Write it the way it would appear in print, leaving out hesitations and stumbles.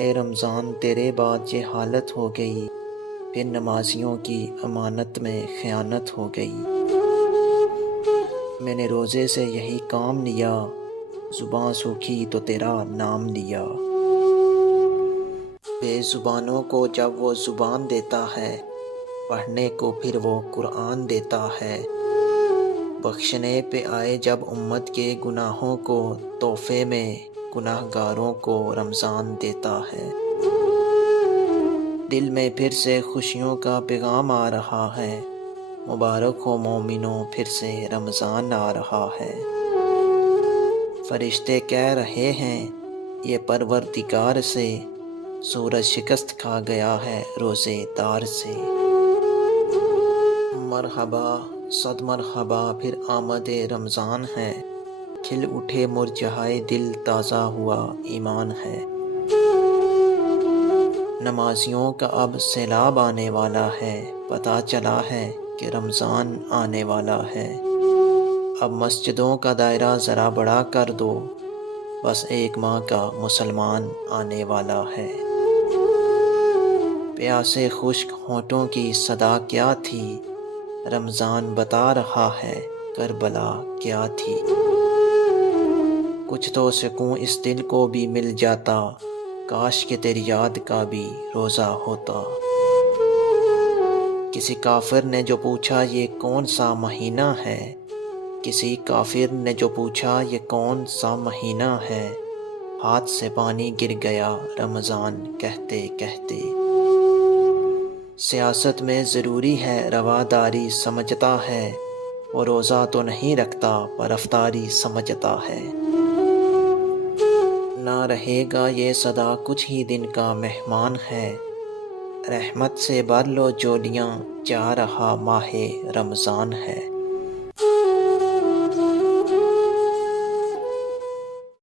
رمضان تیرے بعد یہ حالت ہو گئی، پھر نمازیوں کی امانت میں خیانت ہو گئی۔ میں نے روزے سے یہی کام لیا، زباں سوکھی تو تیرا نام لیا۔ بے زبانوں کو جب وہ زبان دیتا ہے، پڑھنے کو پھر وہ قرآن دیتا ہے۔ بخشنے پہ آئے جب امت کے گناہوں کو، تحفے میں گناہ گاروں کو رمضان دیتا ہے۔ دل میں پھر سے خوشیوں کا پیغام آ رہا ہے، مبارک ہو مومنوں پھر سے رمضان آ رہا ہے۔ فرشتے کہہ رہے ہیں یہ پروردگار سے، سورج شکست کھا گیا ہے روزے دار سے۔ مرحبا صد مرحبا پھر آمد رمضان ہے، کھل اٹھے مرجھائے دل تازہ ہوا ایمان ہے۔ نمازیوں کا اب سیلاب آنے والا ہے، پتہ چلا ہے کہ رمضان آنے والا ہے۔ اب مسجدوں کا دائرہ ذرا بڑا کر دو، بس ایک ماہ کا مسلمان آنے والا ہے۔ پیاسے خشک ہونٹوں کی صدا کیا تھی، رمضان بتا رہا ہے کربلا کیا تھی۔ کچھ تو سکون اس دل کو بھی مل جاتا، کاش کہ تیری یاد کا بھی روزہ ہوتا۔ کسی کافر نے جو پوچھا یہ کون سا مہینہ ہے، کسی کافر نے جو پوچھا یہ کون سا مہینہ ہے، ہاتھ سے پانی گر گیا رمضان کہتے کہتے۔ سیاست میں ضروری ہے رواداری سمجھتا ہے، وہ روزہ تو نہیں رکھتا پر افطاری سمجھتا ہے۔ نہ رہے گا یہ صدا کچھ ہی دن کا مہمان ہے، رحمت سے بھر لو جولیاں جا رہا ماہ رمضان ہے۔